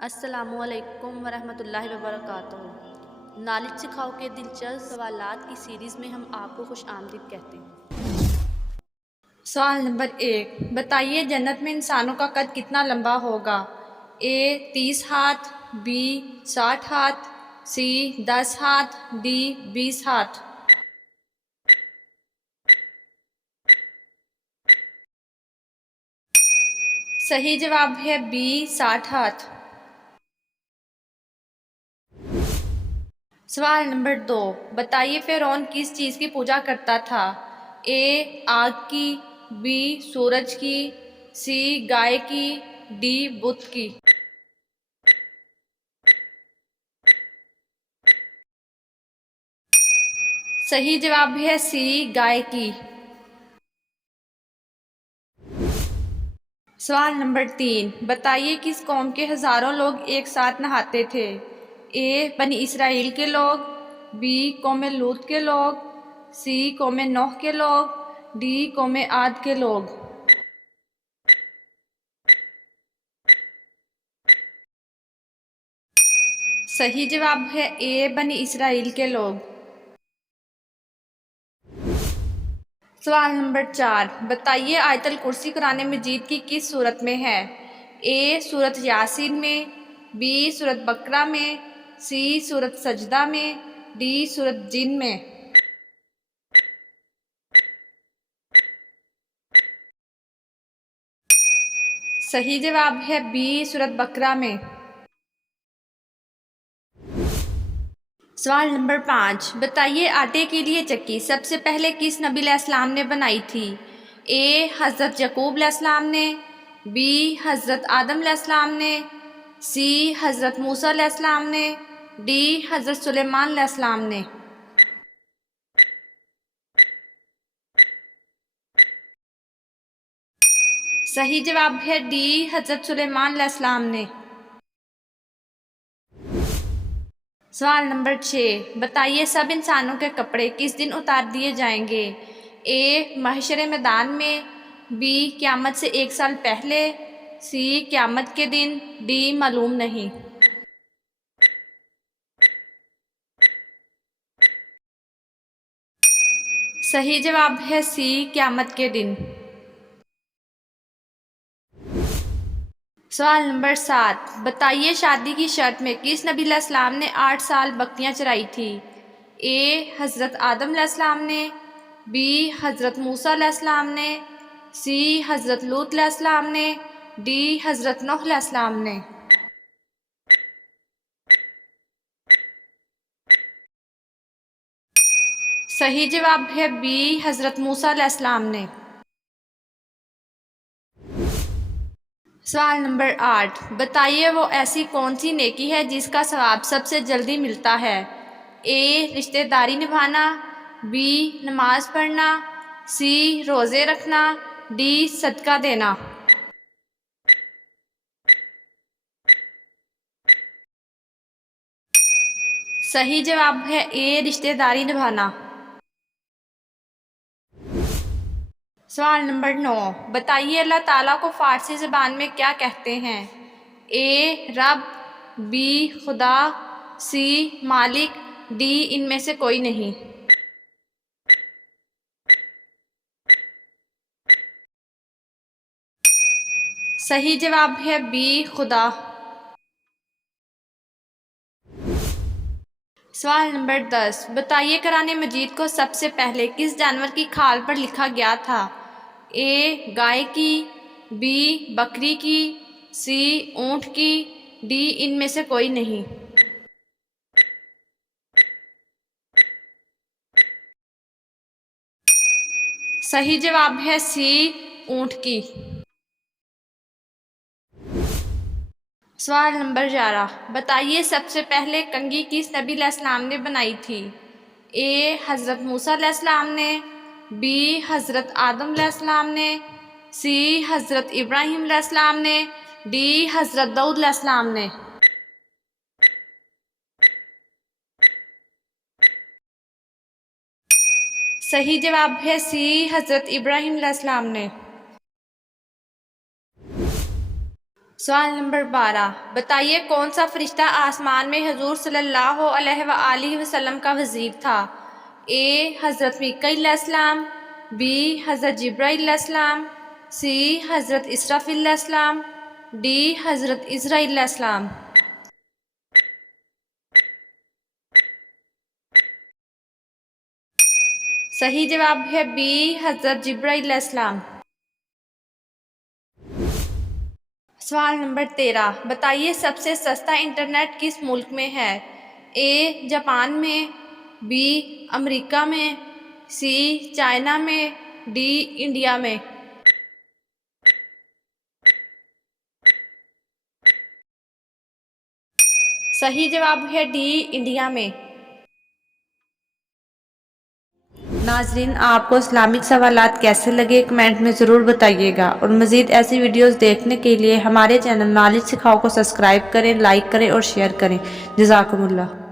अस्सलामुअलैकुम वरहमतुल्लाहि वबरकातुहू। नॉलेज सिखाओ के दिलचस्प सवालात की सीरीज़ में हम आपको खुश आमदीद कहते हैं। सवाल नंबर 1, बताइए जन्नत में इंसानों का कद कितना लंबा होगा। ए 30 हाथ, बी 60 हाथ, सी 10 हाथ, डी 20 हाथ। सही जवाब है बी 60 हाथ। सवाल नंबर 2, बताइए फ़िरौन किस चीज़ की पूजा करता था। ए आग की, बी सूरज की, सी गाय की, डी बुत की। सही जवाब है सी गाय की। सवाल नंबर 3, बताइए किस कौम के हज़ारों लोग एक साथ नहाते थे। ए बनी इसराइल के लोग, बी कौम लूत के लोग, सी कौम नूह के लोग, डी कौम आद के लोग। सही जवाब है ए बनी इसराइल के लोग। सवाल नंबर 4, बताइए आयतल कुर्सी कुरान मजीद की किस सूरत में है। ए सूरत यासीन में, बी सूरत बकरा में, सी सूरत सजदा में, डी सूरत जिन में। सही जवाब है बी सूरत बकरा में। सवाल नंबर 5, बताइए आटे के लिए चक्की सबसे पहले किस नबी अलैहिस्सलाम ने बनाई थी। ए हज़रत यकूब अलैहिस्सलाम ने, बी हज़रत आदम अलैहिस्सलाम ने, सी हज़रत मूसा अलैहिस्सलाम ने, डी हज़रत सुलेमान अलैहिस्सलाम ने। सही जवाब है डी हज़रत सुलेमान अलैहिस्सलाम ने। सवाल नंबर 6, बताइए सब इंसानों के कपड़े किस दिन उतार दिए जाएंगे। ए महशर मैदान में, बी क़यामत से 1 साल पहले, सी क़यामत के दिन, डी मालूम नहीं। सही जवाब है सी क़यामत के दिन। सवाल नंबर 7, बताइए शादी की शर्त में किस नबी अलैहिस्सलाम ने 8 साल बकरियां चराई थी। ए हज़रत आदम अलैहिस्सलाम ने, बी हज़रत मूसा अलैहिस्सलाम ने, सी हज़रत लूत अलैहिस्सलाम ने, डी हज़रत नूह अलैहिस्सलाम ने। सही जवाब है बी हज़रत मूसा अलैहिस्सलाम ने। सवाल नंबर 8, बताइए वो ऐसी कौन सी नेकी है जिसका सवाब सबसे जल्दी मिलता है। ए रिश्तेदारी निभाना, बी नमाज पढ़ना, सी रोज़े रखना, डी सदका देना। सही जवाब है ए रिश्तेदारी निभाना। सवाल नंबर 9, बताइए अल्लाह ताला को फ़ारसी ज़बान में क्या कहते हैं। ए रब, बी खुदा, सी मालिक, डी इनमें से कोई नहीं। सही जवाब है बी खुदा। सवाल नंबर 10, बताइए कुरान मजीद को सबसे पहले किस जानवर की खाल पर लिखा गया था। ए गाय की, बी बकरी की, सी ऊँट की, डी इनमें से कोई नहीं। सही जवाब है सी ऊँट की। सवाल नंबर 11, बताइए सबसे पहले कंघी किस नबी अलैहिस्सलाम ने बनाई थी। ए हज़रत मूसा अलैहिस्सलाम ने, बी हज़रत आदम अलैहिस्सलाम ने, सी हज़रत इब्राहीम अलैहिस्सलाम ने, डी हज़रत दाऊद अलैहिस्सलाम ने। सही जवाब है सी हज़रत इब्राहीम अलैहिस्सलाम ने। सवाल नंबर 12, बताइए कौन सा फरिश्ता आसमान में हुजूर सल्लल्लाहु अलैहि वसल्लम का वज़ीर था। ए हज़रत मीकाईल अलैहिस्सलाम, बी हज़रत जिब्राईल अलैहिस्सलाम, सी हज़रत इसराफील अलैहिस्सलाम, डी हज़रत इज़राईल अलैहिस्सलाम। सही जवाब है बी हज़रत जिब्राईल अलैहिस्सलाम। सवाल नंबर 13, बताइए सबसे सस्ता इंटरनेट किस मुल्क में है। ए जापान में, बी अमेरिका में, सी चाइना में, डी इंडिया में। सही जवाब है डी इंडिया में। नाजरीन, आपको इस्लामिक सवालात कैसे लगे कमेंट में ज़रूर बताइएगा और मज़ीद ऐसी वीडियोस देखने के लिए हमारे चैनल नॉलेज सिखाओ को सब्सक्राइब करें, लाइक करें और शेयर करें। जज़ाकुमुल्लाह।